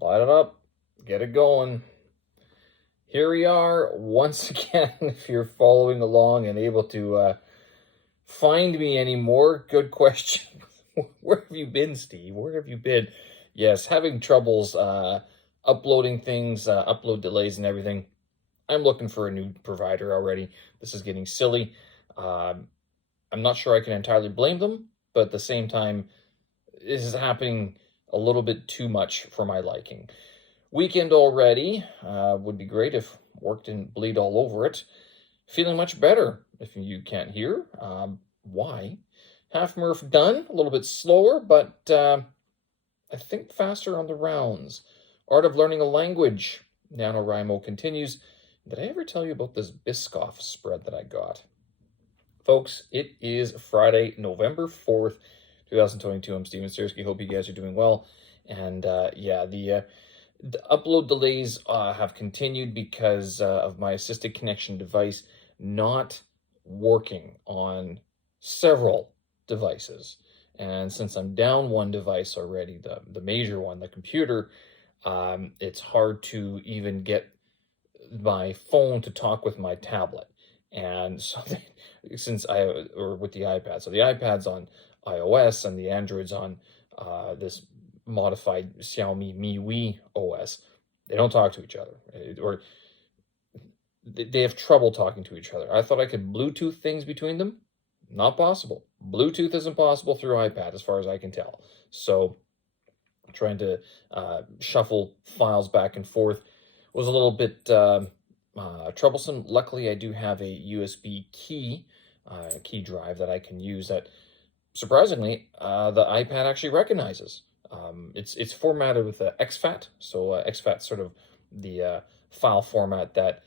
Light it up, get it going. Here we are once again. If you're following along and able to find me anymore, good question. Where have you been, Steve? Where have you been? Yes, having troubles uploading things, upload delays and everything. I'm looking for a new provider already. This is getting silly. I'm not sure I can entirely blame them, but at the same time, this is happening a little bit too much for my liking. Weekend already. Would be great if work didn't bleed all over it. Feeling much better, if you can't hear. Why? Half Murph done, a little bit slower, but I think faster on the rounds. Art of learning a language. NaNoWriMo continues. Did I ever tell you about this Biscoff spread that I got? Folks, it is Friday, November 4th, 2022. I'm Steven Sersky. Hope you guys are doing well. And yeah, the upload delays have continued because of my assisted connection device not working on several devices. And since I'm down one device already, the major one, the computer, it's hard to even get my phone to talk with my tablet. And so or with the iPad. So the iPad's on iOS and the Android's on this modified Xiaomi MIUI OS. They don't talk to each other, or they have trouble talking to each other. I thought I could Bluetooth things between them. Not possible. Bluetooth isn't possible through iPad, as far as I can tell. So trying to shuffle files back and forth was a little bit troublesome. Luckily, I do have a USB key drive that I can use that, surprisingly, the iPad actually recognizes. It's formatted with exFAT, so exFAT sort of the file format that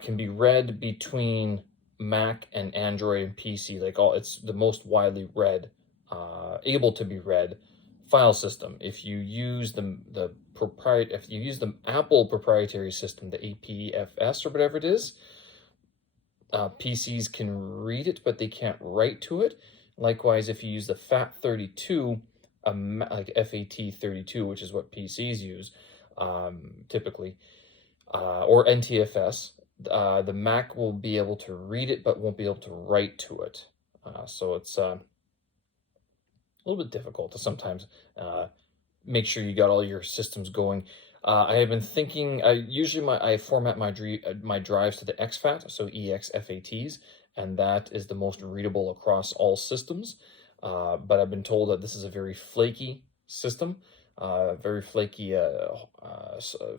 can be read between Mac and Android and PC. It's the most widely read, able to be read file system. If you use the Apple proprietary system, the APFS or whatever it is, PCs can read it, but they can't write to it. Likewise, if you use the FAT32, like FAT32, which is what PCs use typically, or NTFS, the Mac will be able to read it, but won't be able to write to it. So it's a little bit difficult to sometimes make sure you got all your systems going. I have been thinking, usually I format my drives to the exFAT, so EXFATs, and that is the most readable across all systems. But I've been told that this is a very flaky system, very flaky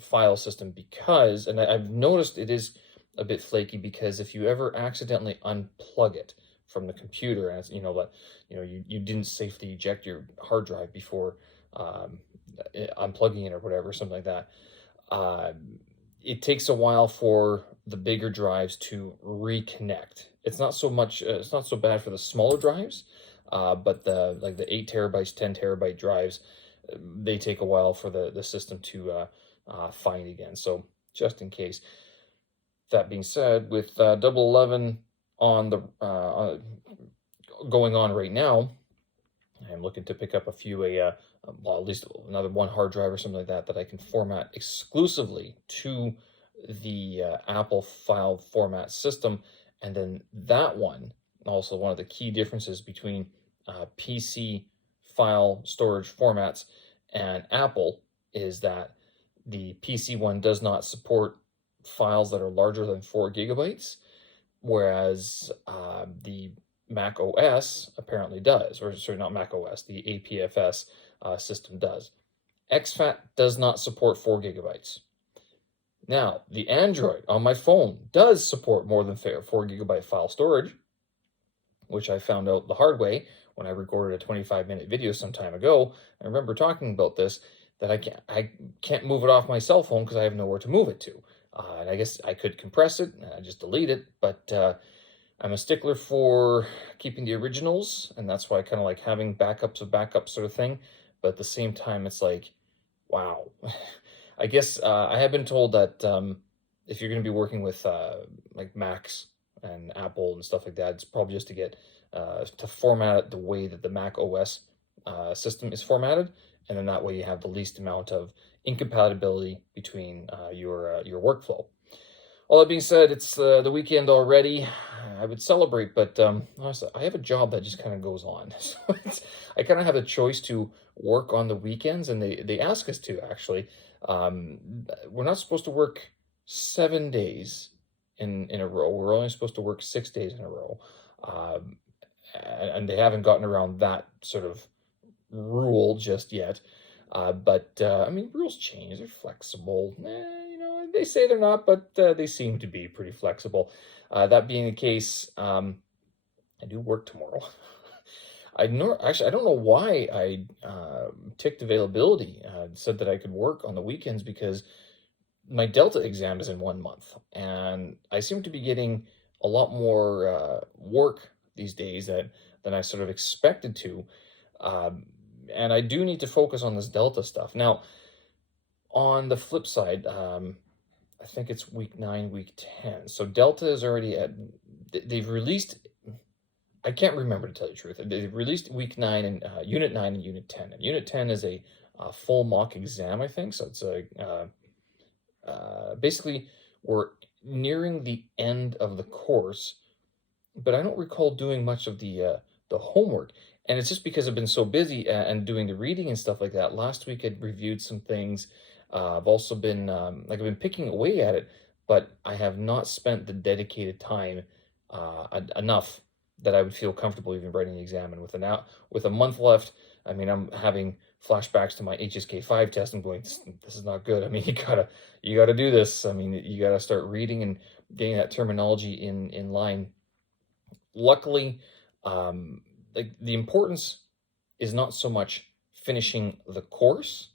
file system because, and I've noticed it is a bit flaky because if you ever accidentally unplug it from the computer, and it's, you didn't safely eject your hard drive before unplugging it or whatever, something like that, it takes a while for the bigger drives to reconnect. It's not so much, it's not so bad for the smaller drives, but the 8 terabytes, 10 terabyte drives, they take a while for the system to find again. So just in case. That being said, with 11 on the going on right now, I'm looking to pick up a few well, at least another one hard drive or something like that I can format exclusively to the Apple file format system. And then that one, also one of the key differences between PC file storage formats and Apple is that the PC one does not support files that are larger than 4 gigabytes, whereas the Mac OS apparently does, or sorry, not Mac OS, the APFS system does. exFAT does not support 4 gigabytes. Now, the Android on my phone does support more than 4 gigabyte file storage, which I found out the hard way when I recorded a 25-minute video some time ago. I remember talking about this, that I can't move it off my cell phone because I have nowhere to move it to. And I guess I could compress it and I just delete it, but I'm a stickler for keeping the originals, and that's why I kind of like having backups of backups sort of thing. But at the same time, it's like, wow. I guess I have been told that if you're going to be working with like Macs and Apple and stuff like that, it's probably just to get to format it the way that the Mac OS system is formatted, and then that way you have the least amount of incompatibility between your workflow. All that being said, it's the weekend already. I would celebrate, but honestly, I have a job that just kind of goes on. So I kind of have a choice to work on the weekends, and they ask us to, actually. We're not supposed to work 7 days in a row. We're only supposed to work 6 days in a row. Um, and they haven't gotten around that sort of rule just yet. But I mean, rules change. They're flexible. They say they're not, but they seem to be pretty flexible. That being the case, I do work tomorrow. Actually, I don't know why I ticked availability, said that I could work on the weekends, because my Delta exam is in 1 month, and I seem to be getting a lot more work these days than I sort of expected to. And I do need to focus on this Delta stuff. Now, on the flip side, I think it's week 9, week 10. So Delta is already they've released, I can't remember, to tell you the truth. They've released week 9 and Unit 9 and Unit 10. And Unit 10 is a full mock exam, I think. So it's basically, we're nearing the end of the course, but I don't recall doing much of the homework. And it's just because I've been so busy and doing the reading and stuff like that. Last week I'd reviewed some things. I've also been I've been picking away at it, but I have not spent the dedicated time enough that I would feel comfortable even writing the exam. And with a month left, I mean, I'm having flashbacks to my HSK5 test. I'm going, this is not good. I mean, you gotta do this. I mean, you gotta start reading and getting that terminology in line. Luckily, like, the importance is not so much finishing the course.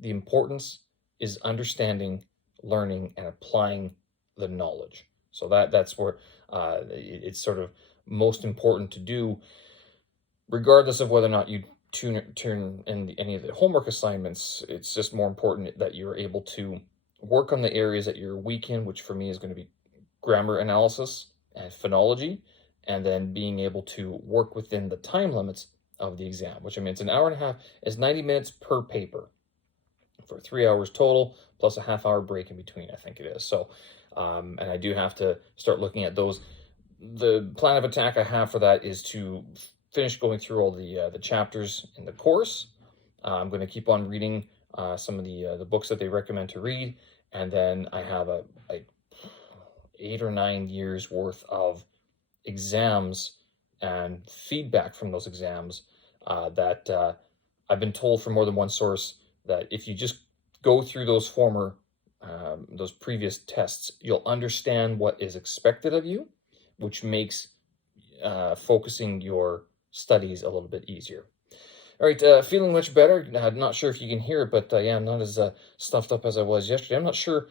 The importance is understanding, learning, and applying the knowledge. So that's where it's sort of most important to do, regardless of whether or not you turn in any of the homework assignments. It's just more important that you're able to work on the areas that you're weak in, which for me is going to be grammar analysis and phonology, and then being able to work within the time limits of the exam, which, I mean, it's an hour and a half. It's 90 minutes per paper for 3 hours total, plus a half-hour break in between, I think it is. So, and I do have to start looking at those. The plan of attack I have for that is to finish going through all the chapters in the course. I'm going to keep on reading some of the books that they recommend to read, and then I have like 8 or 9 years worth of exams and feedback from those exams that I've been told from more than one source that if you just go through those those previous tests, you'll understand what is expected of you, which makes focusing your studies a little bit easier. All right, feeling much better. Not sure if you can hear it, but yeah, I'm not as stuffed up as I was yesterday. I'm not sure.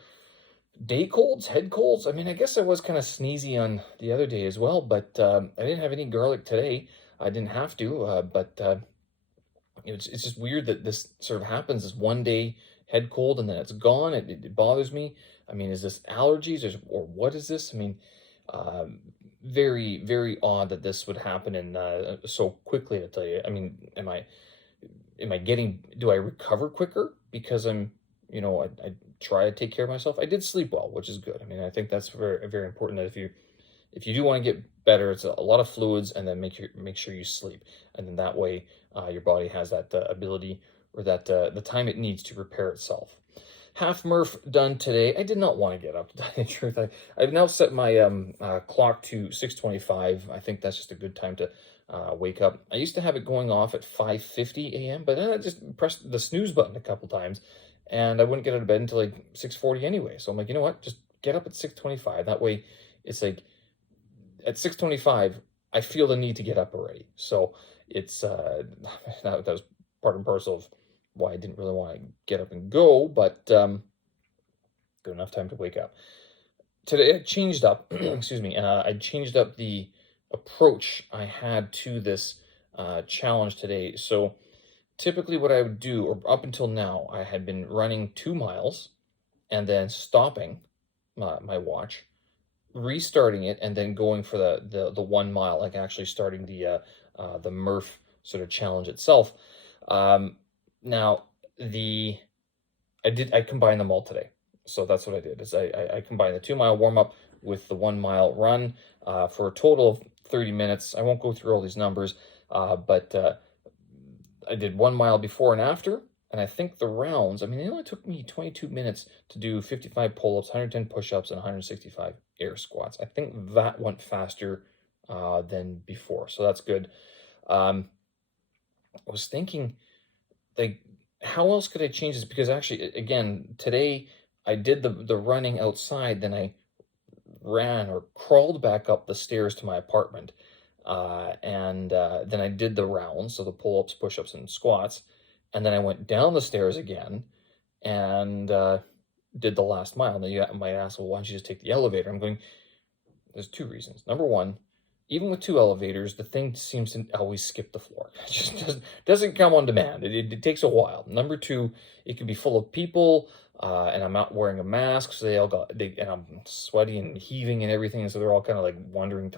Day colds, head colds. I mean, I guess I was kind of sneezy on the other day as well, but I didn't have any garlic today. I didn't have to, but it's just weird that this sort of happens. This one day head cold and then it's gone. It bothers me. I mean, is this allergies or what is this? I mean, very, very odd that this would happen and so quickly, to tell you. I mean, do I recover quicker because I try to take care of myself? I did sleep well, which is good. I mean, I think that's very, very important, that if you do want to get better, it's a lot of fluids, and then make sure you sleep. And then that way your body has that ability, or that the time it needs to repair itself. Half Murph done today. I did not want to get up, to tell you the truth. I've now set my clock to 6:25. I think that's just a good time to wake up. I used to have it going off at 5:50 a.m., but then I just pressed the snooze button a couple times, and I wouldn't get out of bed until like 6:40 anyway. So I'm like, you know what? Just get up at 6:25. That way, it's like at 6:25, I feel the need to get up already. So it's that was part and parcel of why I didn't really want to get up and go, but good enough time to wake up. Today I changed up, excuse me, I changed up the approach I had to this challenge today. So typically what I would do, or up until now, I had been running 2 miles and then stopping my watch, restarting it, and then going for the 1 mile, like actually starting the Murph sort of challenge itself. Now, I combined them all today. So that's what I did, is I combined the 2 mile warm up with the 1 mile run for a total of 30 minutes. I won't go through all these numbers, but I did 1 mile before and after. And I think the rounds, I mean, it only took me 22 minutes to do 55 pull-ups, 110 push-ups, and 165 air squats. I think that went faster than before, so that's good. I was thinking, like, how else could I change this? Because actually, again, today I did the running outside, then I ran or crawled back up the stairs to my apartment, and then I did the rounds, so the pull-ups, push-ups, and squats, and then I went down the stairs again and did the last mile. Now you might ask, well, why don't you just take the elevator? I'm going, there's two reasons. Number one, even with 2 elevators, the thing seems to always skip the floor. It just doesn't come on demand. It takes a while. Number two, it could be full of people, and I'm not wearing a mask, so and I'm sweaty and heaving and everything, and so they're all kind of like wondering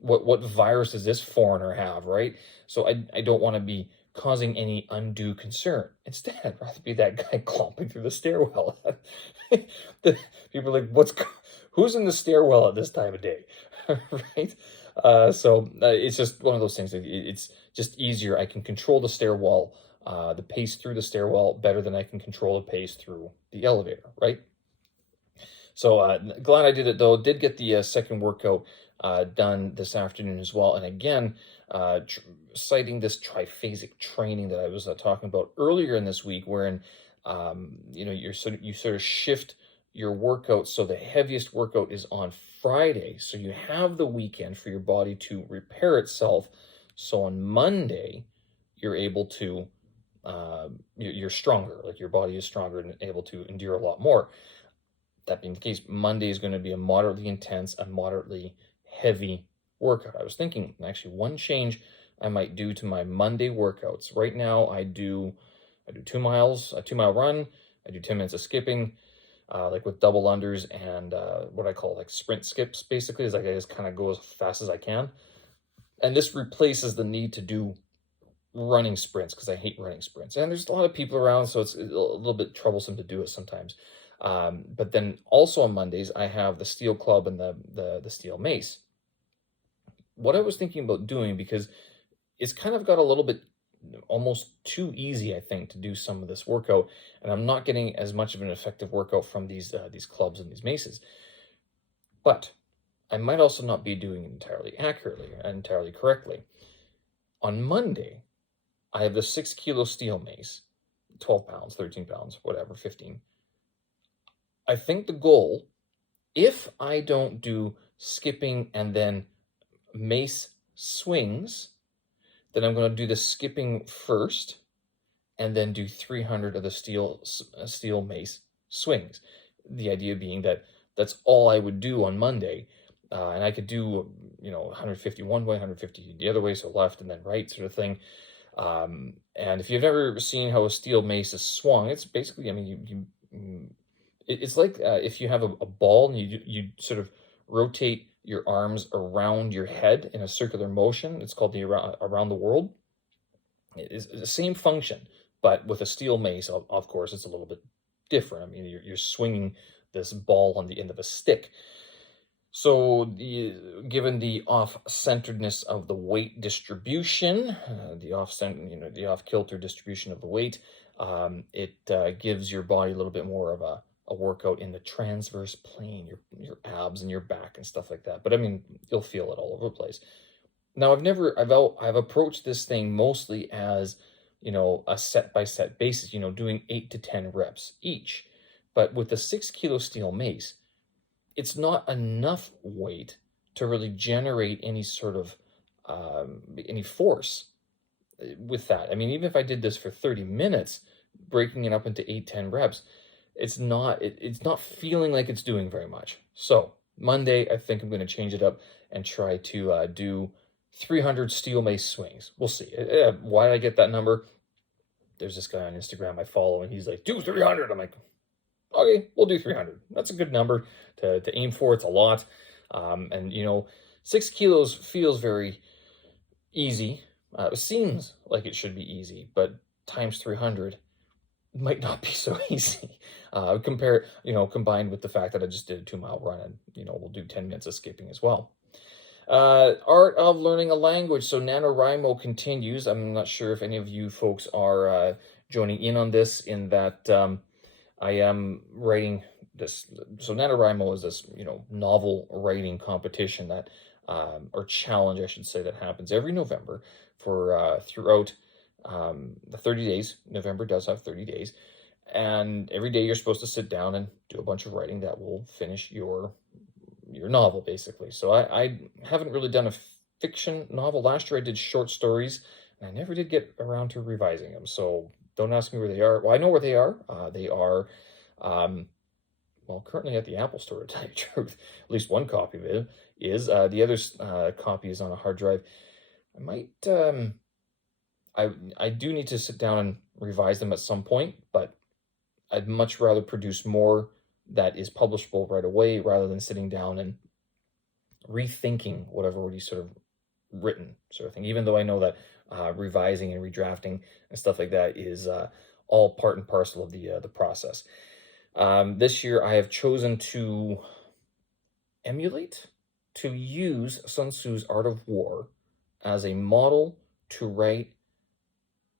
what virus does this foreigner have, right? So I don't want to be causing any undue concern. Instead, I'd rather be that guy clomping through the stairwell. The people are like, who's in the stairwell at this time of day, right? So it's just one of those things. It's just easier. I can control the stairwell, the pace through the stairwell better than I can control the pace through the elevator, right? So glad I did it, though. Did get the second workout done this afternoon as well. And again, citing this triphasic training that I was talking about earlier in this week, wherein you sort of shift your workout. So the heaviest workout is on Friday, so you have the weekend for your body to repair itself. So on Monday, you're able to you're stronger, like your body is stronger and able to endure a lot more. That being the case, Monday is going to be a moderately intense and moderately heavy workout. I was thinking, actually, one change I might do to my Monday workouts. Right now, I do 2 miles, a 2 mile run. I do 10 minutes of skipping, like with double unders and what I call like sprint skips. Basically, is like I just kind of go as fast as I can, and this replaces the need to do running sprints, because I hate running sprints. And there's a lot of people around, so it's a little bit troublesome to do it sometimes. But then also on Mondays, I have the steel club and the steel mace. What I was thinking about doing, because it's kind of got a little bit almost too easy, I think, to do some of this workout, and I'm not getting as much of an effective workout from these clubs and these maces. But I might also not be doing it entirely accurately, entirely correctly. On Monday, I have the 6 kilo steel mace, 12 pounds, 13 pounds, whatever, 15. I think the goal, if I don't do skipping and then mace swings, then I'm going to do the skipping first and then do 300 of the steel mace swings. The idea being that that's all I would do on Monday. And I could do, 150 one way, 150 the other way, so left and then right sort of thing. And if you've never seen how a steel mace is swung, it's basically, I mean, it's like if you have a ball and you sort of rotate your arms around your head in a circular motion. It's called the around the world. It's the same function, but with a steel mace, of course, it's a little bit different. I mean, you're swinging this ball on the end of a stick. So, given the off-centeredness of the weight distribution, the off-kilter distribution of the weight, it gives your body a little bit more of a workout in the transverse plane, your abs and your back and stuff like that. But I mean, you'll feel it all over the place. Now, I've approached this thing mostly as, a set-by-set basis, doing 8 to 10 reps each. But with the 6 kilo steel mace, it's not enough weight to really generate any sort of any force with that. I mean, even if I did this for 30 minutes, breaking it up into 8, 10 reps, it's not feeling like it's doing very much. So Monday, I think I'm going to change it up and try to do 300 steel mace swings. We'll see. Why did I get that number? There's this guy on Instagram I follow, and he's like, do 300. I'm like, okay, we'll do 300. That's a good number to aim for. It's a lot. And 6 kilos feels very easy. It seems like it should be easy, but times 300 might not be so easy. Combined with the fact that I just did a 2-mile run, and, we'll do 10 minutes of skipping as well. Art of learning a language. So NaNoWriMo continues. I'm not sure if any of you folks are joining in on this, in that I am writing this. So NaNoWriMo is this, novel writing competition that, or challenge, I should say, that happens every November for throughout the 30 days. November does have 30 days. And every day you're supposed to sit down and do a bunch of writing that will finish your novel, basically. So I haven't really done a fiction novel. Last year I did short stories, and I never did get around to revising them. So don't ask me where they are. Well, I know where they are. They are, currently at the Apple Store, to tell you the truth. At least one copy of it is. The other copy is on a hard drive. I might, I do need to sit down and revise them at some point, but I'd much rather produce more that is publishable right away, rather than sitting down and rethinking what I've already sort of written, sort of thing. Even though I know that revising and redrafting and stuff like that is all part and parcel of the process. This year I have chosen to use Sun Tzu's Art of War as a model to write,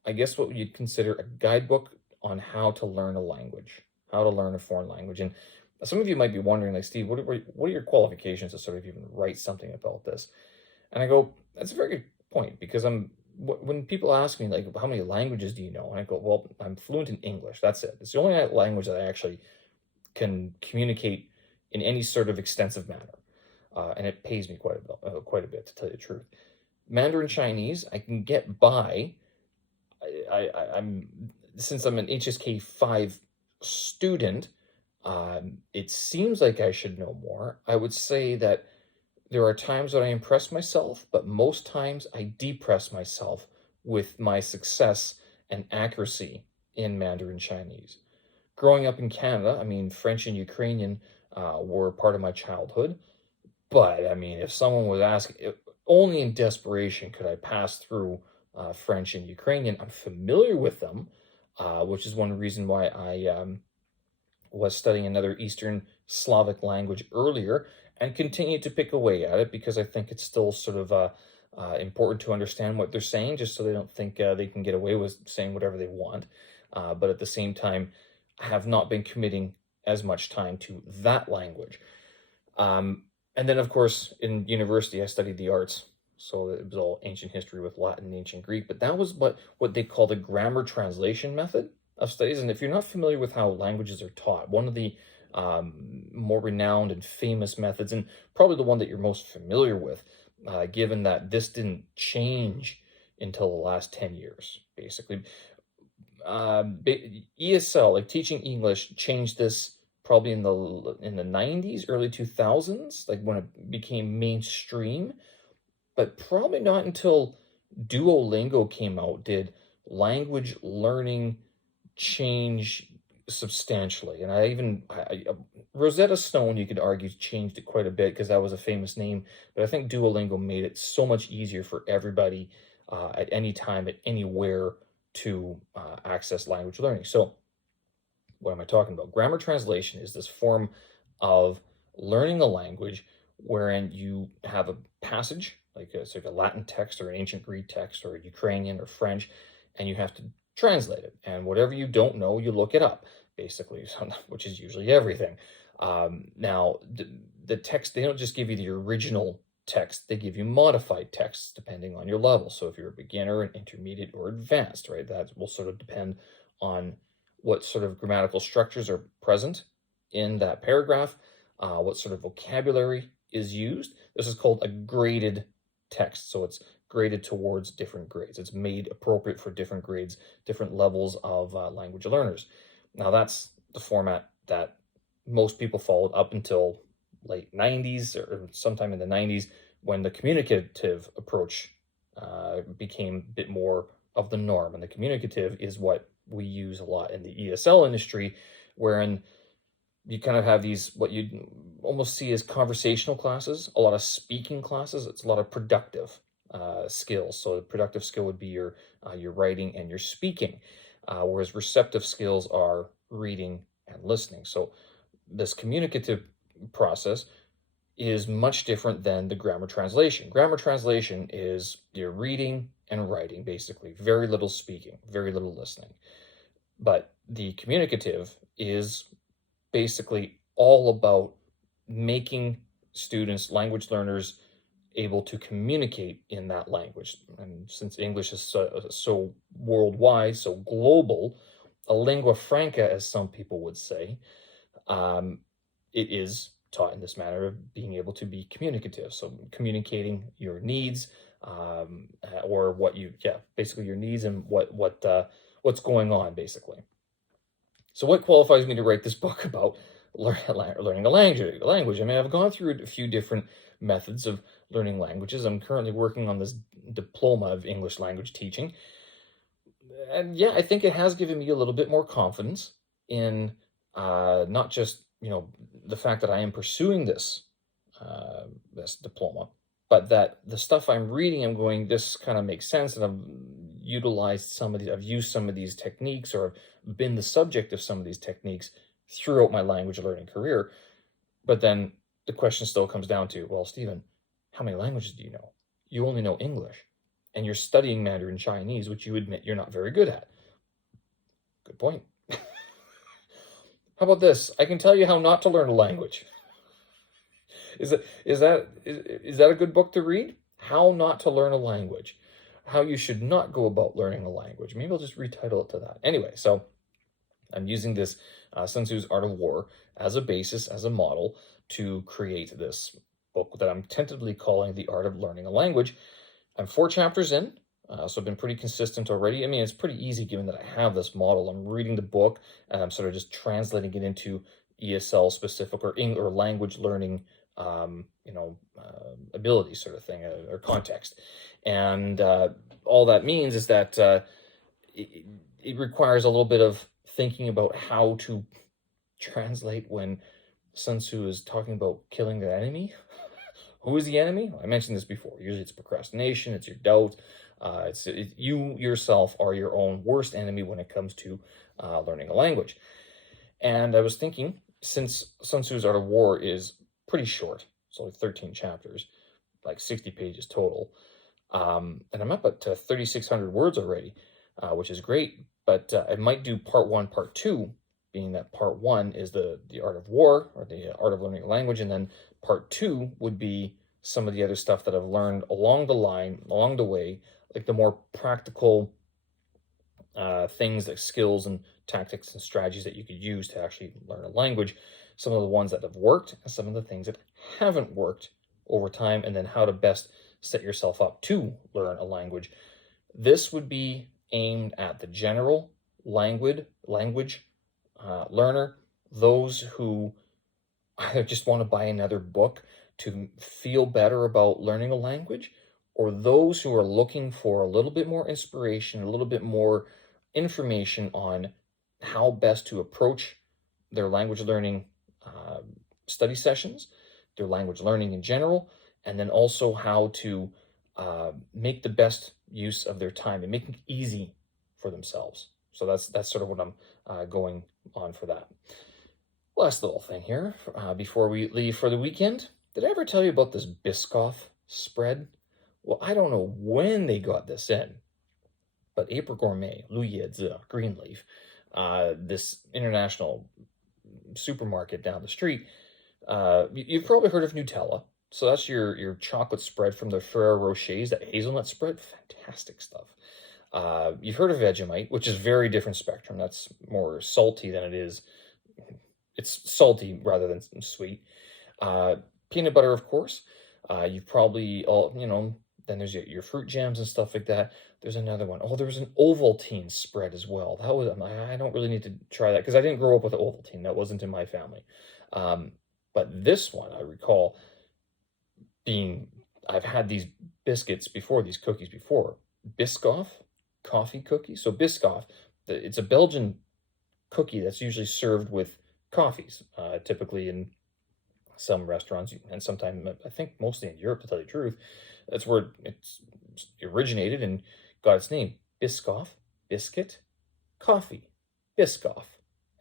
I guess, what you'd consider a guidebook on how to learn a language, how to learn a foreign language. And some of you might be wondering, like, Steve, what are your qualifications to sort of even write something about this? And I go, that's a very good point, because when people ask me, like, how many languages do you know? And I go, well, I'm fluent in English. That's it. It's the only language that I actually can communicate in any sort of extensive manner. And it pays me quite a bit, to tell you the truth. Mandarin Chinese, I can get by. Since I'm an HSK 5 student, it seems like I should know more. I would say that there are times when I impress myself, but most times I depress myself with my success and accuracy in Mandarin Chinese. Growing up in Canada, I mean, French and Ukrainian were part of my childhood. But, I mean, if someone was asking, only in desperation could I pass through French and Ukrainian. I'm familiar with them, which is one reason why I was studying another Eastern Slavic language earlier, and continue to pick away at it, because I think it's still sort of important to understand what they're saying, just so they don't think they can get away with saying whatever they want. But at the same time, I have not been committing as much time to that language. And then, of course, in university, I studied the arts. So it was all ancient history with Latin and ancient Greek. But that was what they call the grammar translation method of studies. And if you're not familiar with how languages are taught, one of the more renowned and famous methods, and probably the one that you're most familiar with, given that this didn't change until the last 10 years, basically. ESL, like teaching English, changed this probably in the 90s, early 2000s, like when it became mainstream. But probably not until Duolingo came out did language learning change substantially. And Rosetta Stone, you could argue, changed it quite a bit, because that was a famous name. But I think Duolingo made it so much easier for everybody at any time, at anywhere, to access language learning. So what am I talking about? Grammar translation is this form of learning a language wherein you have a passage, it's like a Latin text or an ancient Greek text or a Ukrainian or French, and you have to translate it. And whatever you don't know, you look it up, basically, which is usually everything. Now, the text, they don't just give you the original text, they give you modified texts depending on your level. So if you're a beginner, an intermediate, or advanced, right, that will sort of depend on what sort of grammatical structures are present in that paragraph, what sort of vocabulary is used. This is called a graded text. So it's graded towards different grades. It's made appropriate for different grades, different levels of language learners. Now, that's the format that most people followed up until late 90s, or sometime in the 90s, when the communicative approach became a bit more of the norm. And the communicative is what we use a lot in the ESL industry, wherein you kind of have these, what you'd almost see as conversational classes, a lot of speaking classes. It's a lot of productive skills. So the productive skill would be your writing and your speaking, whereas receptive skills are reading and listening. So this communicative process is much different than the grammar translation. Grammar translation is your reading and writing, basically. Very little speaking, very little listening. But the communicative is basically all about making students, language learners, able to communicate in that language. And since English is so worldwide, so global, a lingua franca, as some people would say, it is taught in this manner of being able to be communicative. So communicating your needs, or basically your needs and what's going on, basically. So what qualifies me to write this book about learning a language? I mean, I've gone through a few different methods of learning languages. I'm currently working on this diploma of English language teaching. And yeah, I think it has given me a little bit more confidence in not just, the fact that I am pursuing this diploma, but that the stuff I'm reading, I'm going, this kind of makes sense, and I've used some of these techniques, or I've been the subject of some of these techniques throughout my language learning career. But then the question still comes down to, well, Stephen, how many languages do you know? You only know English, and you're studying Mandarin Chinese, which you admit you're not very good at. Good point. How about this? I can tell you how not to learn a language. Is that a good book to read? How Not to Learn a Language. How you should not go about learning a language. Maybe I'll just retitle it to that. Anyway, so I'm using this Sun Tzu's Art of War as a basis, as a model, to create this book that I'm tentatively calling The Art of Learning a Language. I'm 4 chapters in, so I've been pretty consistent already. I mean, it's pretty easy given that I have this model. I'm reading the book, and I'm sort of just translating it into ESL specific or language learning ability sort of thing, or context. And all that means is that it requires a little bit of thinking about how to translate when Sun Tzu is talking about killing the enemy. Who is the enemy? I mentioned this before. Usually it's procrastination, it's your doubt. You yourself are your own worst enemy when it comes to learning a language. And I was thinking, since Sun Tzu's Art of War is pretty short, it's only 13 chapters, like 60 pages total, and I'm up to 3,600 words already, which is great, but I might do part 1, part 2, being that part 1 is the Art of War, or the Art of Learning a Language, and then part 2 would be some of the other stuff that I've learned along the way, like the more practical things, like skills and tactics and strategies that you could use to actually learn a language, some of the ones that have worked and some of the things that haven't worked over time, and then how to best set yourself up to learn a language. This would be aimed at the general language learner, those who either just want to buy another book to feel better about learning a language, or those who are looking for a little bit more inspiration, a little bit more information on how best to approach their language learning study sessions, their language learning in general, and then also how to make the best use of their time and make it easy for themselves. So that's sort of what I'm going on for that. Last little thing here before we leave for the weekend. Did I ever tell you about this Biscoff spread? Well, I don't know when they got this in, but April Gourmet, Lu Yezi, Greenleaf, this international supermarket down the street, you've probably heard of Nutella. So that's your chocolate spread from the Ferrero Rochers, that hazelnut spread. Fantastic stuff. You've heard of Vegemite, which is very different spectrum. That's more salty than it is. It's salty rather than sweet. Peanut butter, of course. You've probably then there's your fruit jams and stuff like that. There's another one. Oh, there's an Ovaltine spread as well. That was, I don't really need to try that because I didn't grow up with Ovaltine. That wasn't in my family. But this one, I recall I've had these biscuits before, these cookies before. Biscoff coffee cookies. So Biscoff, it's a Belgian cookie that's usually served with coffees, typically in Some restaurants, and sometimes I think mostly in Europe, to tell you the truth, that's where it's originated and got its name. Biscoff, biscuit, coffee, Biscoff,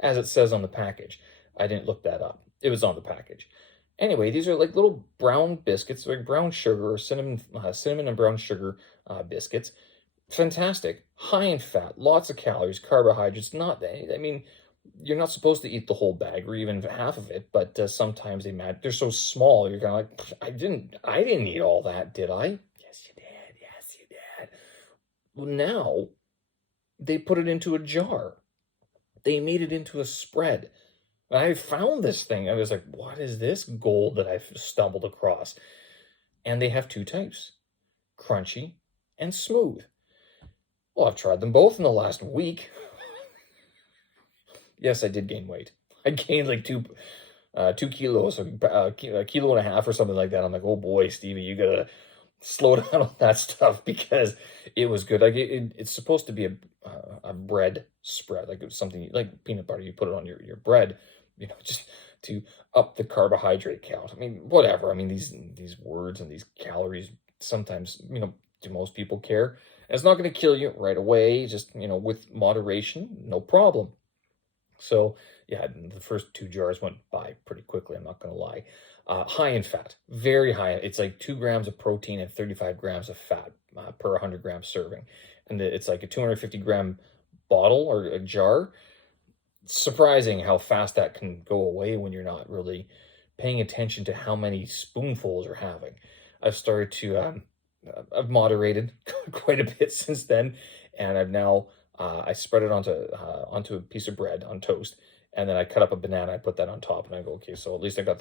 as it says on the package. I didn't look that up. It was on the package. Anyway, these are like little brown biscuits, like brown sugar, cinnamon and brown sugar biscuits. Fantastic, high in fat, lots of calories, carbohydrates. Not, I mean, you're not supposed to eat the whole bag or even half of it, but sometimes they matter. They're so small. You're kind of like, I didn't eat all that, did I? Yes, you did. Yes, you did. Well, now they put it into a jar. They made it into a spread. And I found this thing. I was like, what is this gold that I've stumbled across? And they have two types, crunchy and smooth. Well, I've tried them both in the last week. Yes, I did gain weight. I gained like 2 kilos, a kilo and a half or something like that. I'm like, oh boy, Stevie, you gotta slow down on that stuff, because it was good. Like it's supposed to be a bread spread, like it's something like peanut butter. You put it on your bread, just to up the carbohydrate count. I mean, whatever. I mean, these words and these calories sometimes, do most people care? And it's not going to kill you right away. Just with moderation, no problem. So yeah, the first 2 jars went by pretty quickly. I'm not going to lie. High in fat, very high. It's like 2 grams of protein and 35 grams of fat per 100 gram serving. And it's like a 250 gram bottle or a jar. Surprising how fast that can go away when you're not really paying attention to how many spoonfuls you're having. I've started to, I've moderated quite a bit since then. And I've now, I spread it onto a piece of bread on toast. And then I cut up a banana, I put that on top, and I go, okay, so at least I got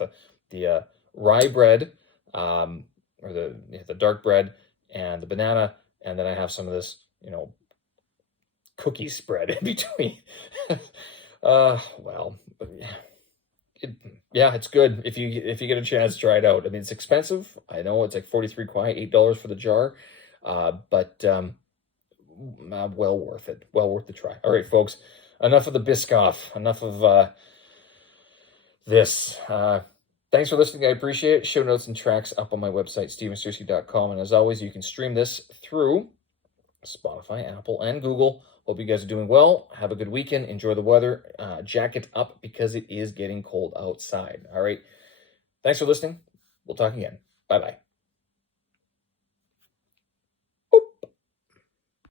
the rye bread, or the dark bread, and the banana, and then I have some of this, cookie spread in between. Well, yeah, it's good. If you get a chance, try it out. I mean, it's expensive. I know it's like 43 kwai, $8 for the jar, but well worth it. Well worth the try. All right, folks. Enough of the Biscoff. Enough of this. Thanks for listening. I appreciate it. Show notes and tracks up on my website, stevensersky.com. And as always, you can stream this through Spotify, Apple, and Google. Hope you guys are doing well. Have a good weekend. Enjoy the weather. Jacket up, because it is getting cold outside. All right. Thanks for listening. We'll talk again. Bye-bye.